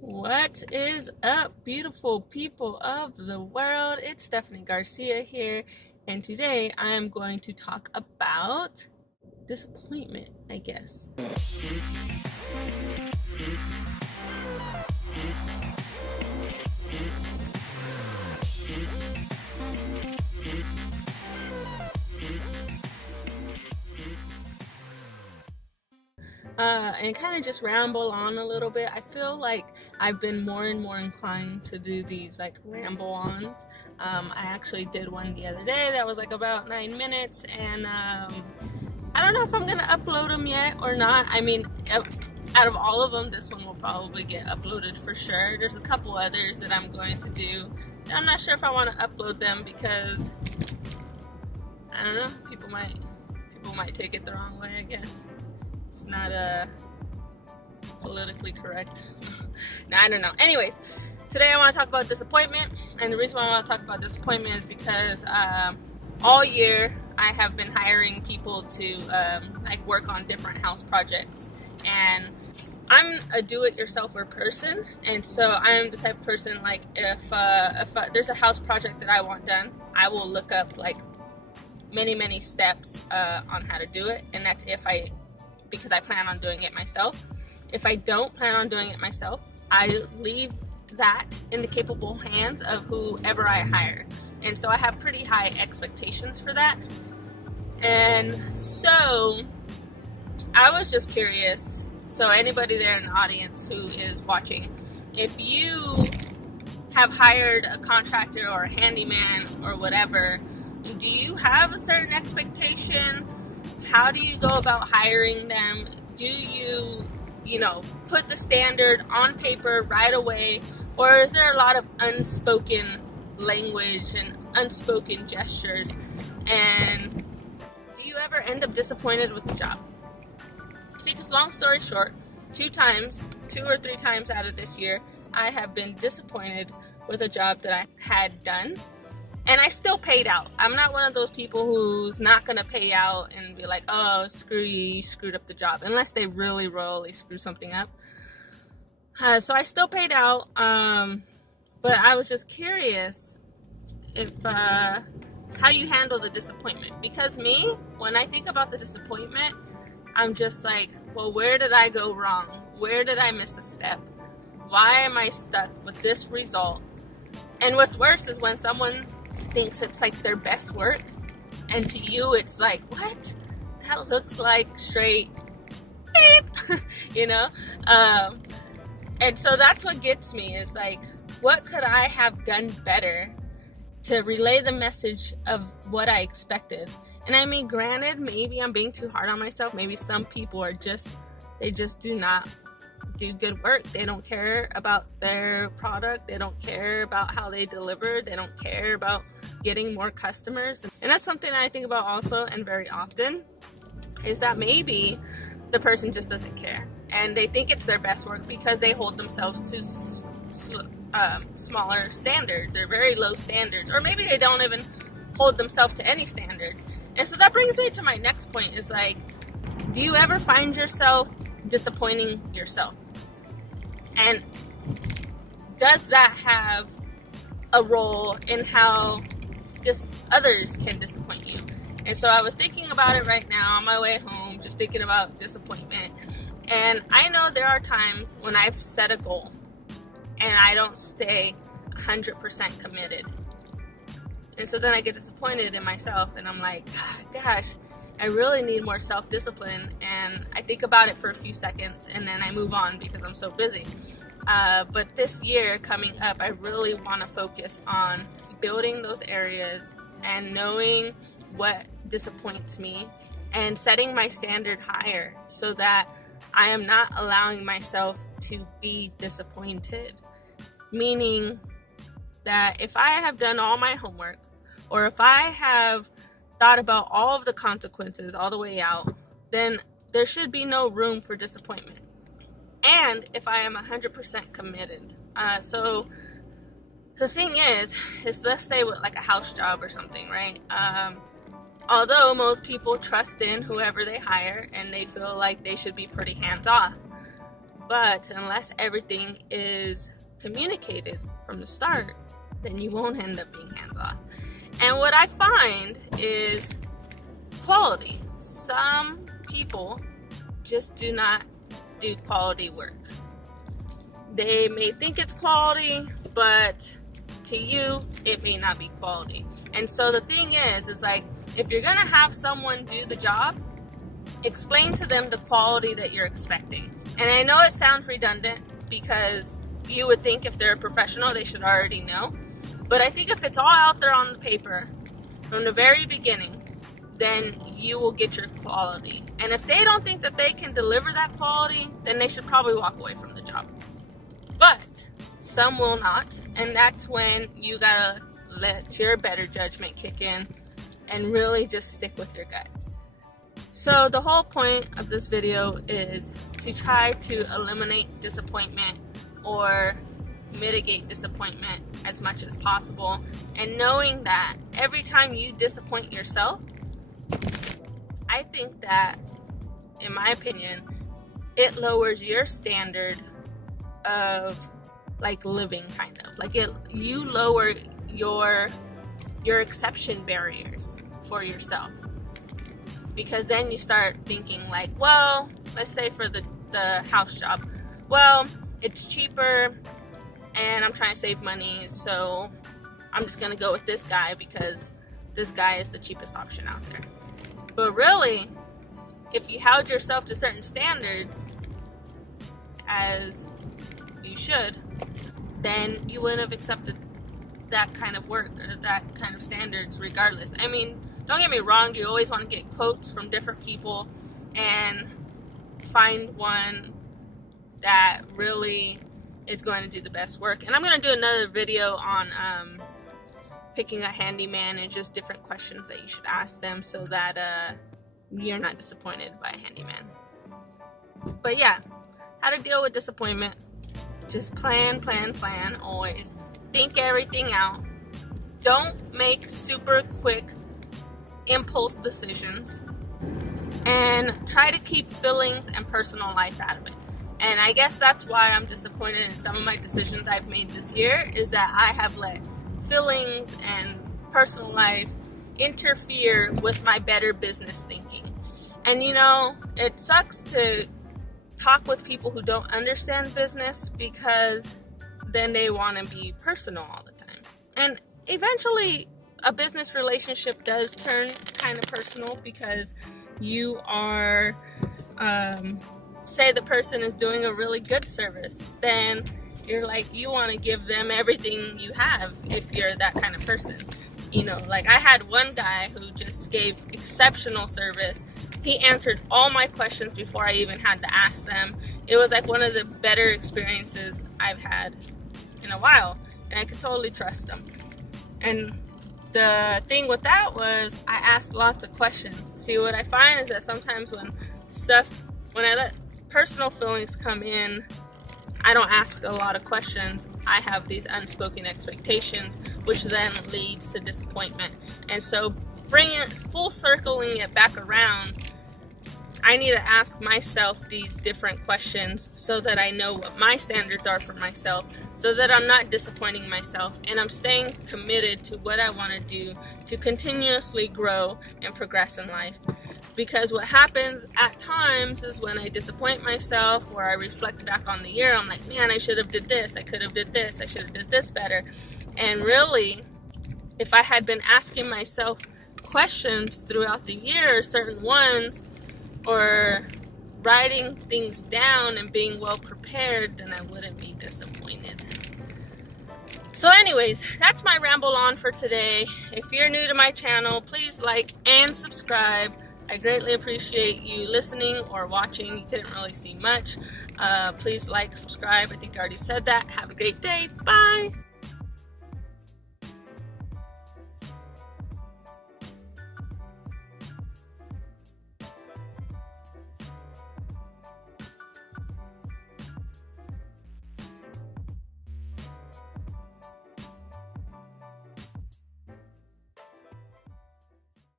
What is up, beautiful people of the world? It's Stephanie Garcia here, and today I am going to talk about disappointment, I guess. And kind of just ramble on a little bit. I feel like I've been more and more inclined to do these like ramble ons. I actually did one the other day that was like about 9 minutes, and I don't know if I'm gonna upload them yet or not. I mean, out of all of them, this one will probably get uploaded for sure. There's a couple others that I'm going to do. I'm not sure if I want to upload them because I don't know. People might take it the wrong way, I guess. It's not politically correct. No, I don't know. Anyways, today I want to talk about disappointment, and the reason why I want to talk about disappointment is because all year I have been hiring people to like work on different house projects, and I'm a do-it-yourselfer person, and so I'm the type of person, like if there's a house project that I want done, I will look up like many steps on how to do it, and that's because I plan on doing it myself. If I don't plan on doing it myself, I leave that in the capable hands of whoever I hire. And so I have pretty high expectations for that. And so I was just curious, so anybody there in the audience who is watching, if you have hired a contractor or a handyman or whatever, do you have a certain expectation? How do you go about hiring them? Do you put the standard on paper right away? Or is there a lot of unspoken language and unspoken gestures? And do you ever end up disappointed with the job? See, because long story short, 2 or 3 times out of this year, I have been disappointed with a job that I had done. And I still paid out. I'm not one of those people who's not going to pay out and be like, oh, screw you screwed up the job. Unless they really royally screw something up. So I still paid out. But I was just curious if how you handle the disappointment. Because me, when I think about the disappointment, I'm just like, well, where did I go wrong? Where did I miss a step? Why am I stuck with this result? And what's worse is when someone thinks it's like their best work, and to you it's like, what? That looks like straight beep. And so that's what gets me, is like, what could I have done better to relay the message of what I expected? And I mean, granted, maybe I'm being too hard on myself. Maybe some people they just do not do good work. They don't care about their product. They don't care about how they deliver. They don't care about getting more customers. And that's something I think about also, and very often, is that maybe the person just doesn't care, and they think it's their best work because they hold themselves to smaller standards or very low standards, or maybe they don't even hold themselves to any standards. And so that brings me to my next point, is like, do you ever find yourself disappointing yourself? And does that have a role in how others can disappoint you? And so I was thinking about it right now on my way home, just thinking about disappointment. And I know there are times when I've set a goal and I don't stay 100% committed. And so then I get disappointed in myself, and I'm like, gosh, I really need more self-discipline. And I think about it for a few seconds, and then I move on because I'm so busy. But this year coming up, I really want to focus on building those areas and knowing what disappoints me and setting my standard higher so that I am not allowing myself to be disappointed. Meaning that if I have done all my homework, or if I have thought about all of the consequences all the way out, then there should be no room for disappointment. And if I am 100% committed. So the thing is let's say with like a house job or something, right? Although most people trust in whoever they hire and they feel like they should be pretty hands off, But unless everything is communicated from the start, then you won't end up being hands-off. And what I find is quality. Some people just do not do quality work. They may think it's quality, but to you, it may not be quality. And so the thing is like, if you're gonna have someone do the job, explain to them the quality that you're expecting. And I know it sounds redundant because you would think if they're a professional, they should already know. But I think if it's all out there on the paper from the very beginning, then you will get your quality. And if they don't think that they can deliver that quality, then they should probably walk away from the job. But some will not, and that's when you gotta let your better judgment kick in and really just stick with your gut. So the whole point of this video is to try to eliminate disappointment or mitigate disappointment as much as possible, and knowing that every time you disappoint yourself, I think that, in my opinion, it lowers your standard of like living, kind of like you lower your exception barriers for yourself, because then you start thinking like, well, let's say for the house job, well, it's cheaper and I'm trying to save money, so I'm just gonna go with this guy because this guy is the cheapest option out there. But really, if you held yourself to certain standards, as you should, then you wouldn't have accepted that kind of work or that kind of standards regardless. I mean, don't get me wrong, you always want to get quotes from different people and find one that really is going to do the best work. And I'm going to do another video on picking a handyman and just different questions that you should ask them so that you're not disappointed by a handyman. But yeah, how to deal with disappointment. Just plan, always. Think everything out. Don't make super quick impulse decisions. And try to keep feelings and personal life out of it. And I guess that's why I'm disappointed in some of my decisions I've made this year, is that I have let feelings and personal life interfere with my better business thinking. And you know, it sucks to talk with people who don't understand business, because then they want to be personal all the time. And eventually a business relationship does turn kind of personal, because you are say the person is doing a really good service, then you're like, you want to give them everything you have if you're that kind of person. You know, like I had one guy who just gave exceptional service. He answered all my questions before I even had to ask them. It was like one of the better experiences I've had in a while, and I could totally trust him. And the thing with that was I asked lots of questions. See, what I find is that sometimes when I let personal feelings come in, I don't ask a lot of questions. I have these unspoken expectations, which then leads to disappointment. And so circling it back around, I need to ask myself these different questions so that I know what my standards are for myself, so that I'm not disappointing myself and I'm staying committed to what I want to do to continuously grow and progress in life. Because what happens at times is when I disappoint myself, or I reflect back on the year, I'm like, man, I should have did this, I could have did this, I should have did this better. And really, if I had been asking myself questions throughout the year, certain ones, or writing things down and being well prepared, then I wouldn't be disappointed. So anyways, that's my ramble on for today. If you're new to my channel, please like and subscribe. I greatly appreciate you listening or watching. You couldn't really see much. Please like, subscribe. I think I already said that. Have a great day. Bye.